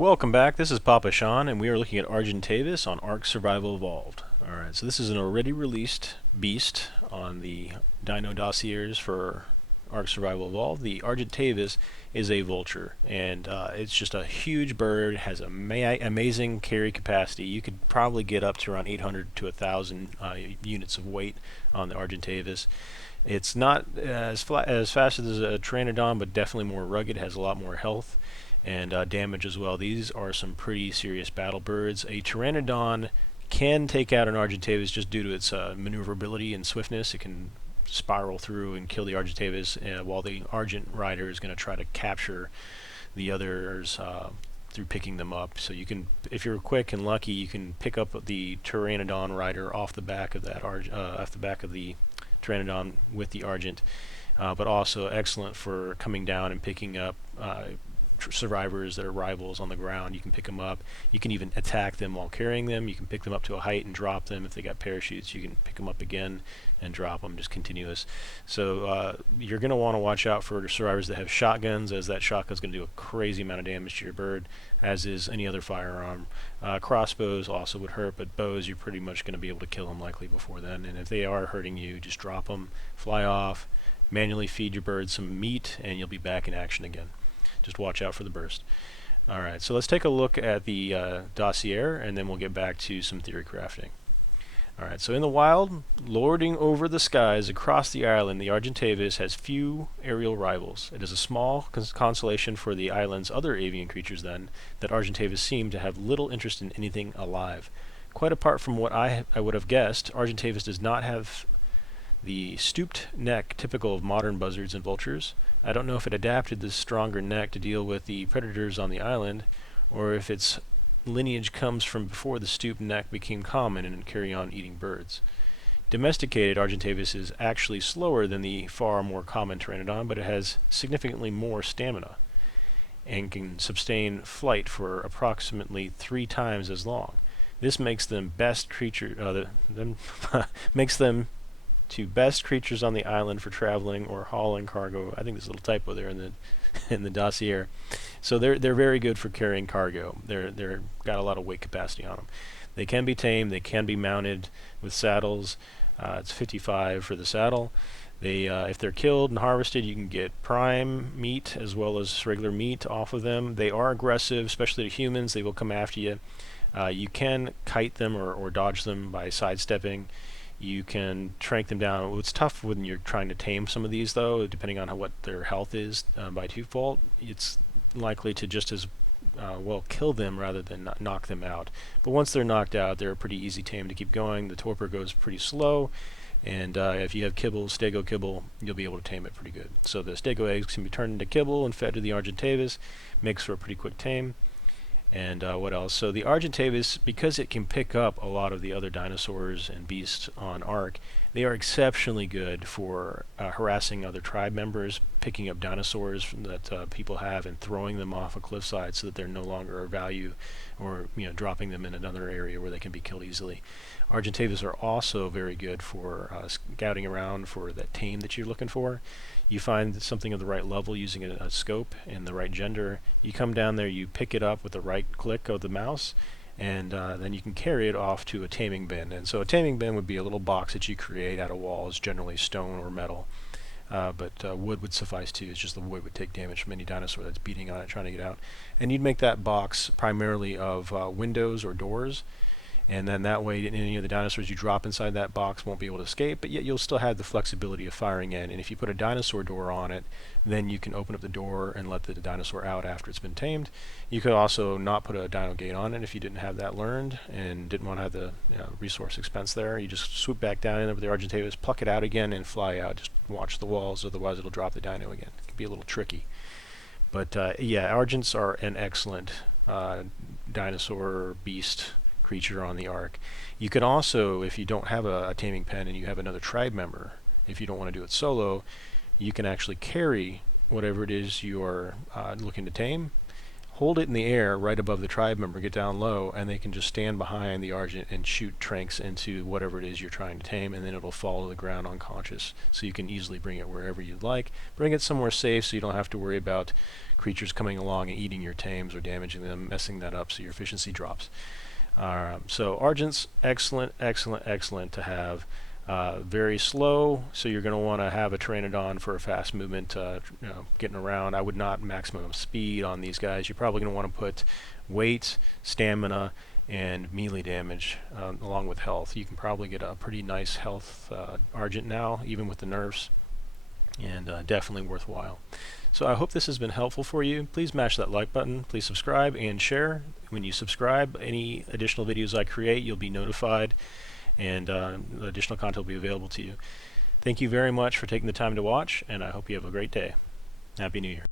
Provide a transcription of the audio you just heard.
Welcome back. This is PapaSean, and we are looking at Argentavis on Ark Survival Evolved. Alright, so this is an already released beast on the Dino Dossiers for Ark Survival Evolved. The Argentavis is a vulture, and it's just a huge bird, has amazing carry capacity. You could probably get up to around 800 to 1,000 units of weight on the Argentavis. It's not as fast as a Pteranodon, but definitely more rugged, has a lot more health and damage as well. These are some pretty serious battle birds. A Pteranodon can take out an Argentavis just due to its maneuverability and swiftness. It can spiral through and kill the Argentavis, while the Argent rider is going to try to capture the others through picking them up. So you can, if you're quick and lucky, you can pick up the Pteranodon rider off the back of that off the back of the Pteranodon with the Argent, but also excellent for coming down and picking up survivors that are rivals on the ground. You can pick them up. You can even attack them while carrying them. You can pick them up to a height and drop them. If they got parachutes, you can pick them up again and drop them, just continuous. So you're going to want to watch out for survivors that have shotguns, as that shotgun's going to do a crazy amount of damage to your bird, as is any other firearm. Crossbows also would hurt, but bows, you're pretty much going to be able to kill them likely before then. And if they are hurting you, just drop them, fly off, manually feed your bird some meat, and you'll be back in action again. Just watch out for the burst. Alright, so let's take a look at the dossier, and then we'll get back to some theory crafting. Alright, so in the wild, lording over the skies across the island, the Argentavis has few aerial rivals. It is a small consolation for the island's other avian creatures, then, that Argentavis seem to have little interest in anything alive. Quite apart from what I would have guessed, Argentavis does not have the stooped neck typical of modern buzzards and vultures. I don't know if it adapted this stronger neck to deal with the predators on the island, or if its lineage comes from before the stooped neck became common in carrion-eating birds. Domesticated Argentavis is actually slower than the far more common Pteranodon, but it has significantly more stamina and can sustain flight for approximately 3 times as long. This makes them makes them to best creatures on the island for traveling or hauling cargo. I think there's a little typo there in the in the dossier. So they're very good for carrying cargo. They're got a lot of weight capacity on them. They can be tamed. They can be mounted with saddles. It's 55 for the saddle. They if they're killed and harvested, you can get prime meat as well as regular meat off of them. They are aggressive, especially to humans. They will come after you. You can kite them or dodge them by sidestepping. You can trank them down. It's tough when you're trying to tame some of these, though, depending on what their health is by default. It's likely to just as well kill them rather than knock them out. But once they're knocked out, they're a pretty easy tame to keep going. The torpor goes pretty slow, and if you have kibble, stego kibble, you'll be able to tame it pretty good. So the stego eggs can be turned into kibble and fed to the Argentavis. Makes for a pretty quick tame. And what else? So the Argentavis, because it can pick up a lot of the other dinosaurs and beasts on Ark, they are exceptionally good for harassing other tribe members, picking up dinosaurs that people have and throwing them off a cliffside so that they're no longer of value, or dropping them in another area where they can be killed easily. Argentavis are also very good for scouting around for that tame that you're looking for. You find something of the right level using a scope and the right gender. You come down there, you pick it up with the right click of the mouse, and then you can carry it off to a taming bin. And so a taming bin would be a little box that you create out of walls, generally stone or metal. But wood would suffice too. It's just the wood would take damage from any dinosaur that's beating on it trying to get out. And you'd make that box primarily of windows or doors. And then that way any of the dinosaurs you drop inside that box won't be able to escape, but yet you'll still have the flexibility of firing in. And if you put a dinosaur door on it, then you can open up the door and let the dinosaur out after it's been tamed. You could also not put a dino gate on it if you didn't have that learned and didn't want to have the resource expense there. You just swoop back down in there with the Argentavis, pluck it out again, and fly out. Just watch the walls, otherwise it'll drop the dino again. It can be a little tricky. But yeah, Argents are an excellent dinosaur beast creature on the Ark. You can also, if you don't have a taming pen and you have another tribe member, if you don't want to do it solo, you can actually carry whatever it is you are looking to tame, hold it in the air right above the tribe member, get down low, and they can just stand behind the Argent and shoot tranks into whatever it is you're trying to tame, and then it'll fall to the ground unconscious. So you can easily bring it wherever you'd like. Bring it somewhere safe so you don't have to worry about creatures coming along and eating your tames or damaging them, messing that up so your efficiency drops. So Argents, excellent, excellent, excellent to have. Very slow, so you're going to want to have a Pteranodon for a fast movement, getting around. I would not maximum speed on these guys. You're probably going to want to put weight, stamina, and melee damage along with health. You can probably get a pretty nice health Argent now, even with the nerfs, and definitely worthwhile. So I hope this has been helpful for you. Please mash that like button. Please subscribe and share. When you subscribe, any additional videos I create, you'll be notified, and additional content will be available to you. Thank you very much for taking the time to watch, and I hope you have a great day. Happy New Year.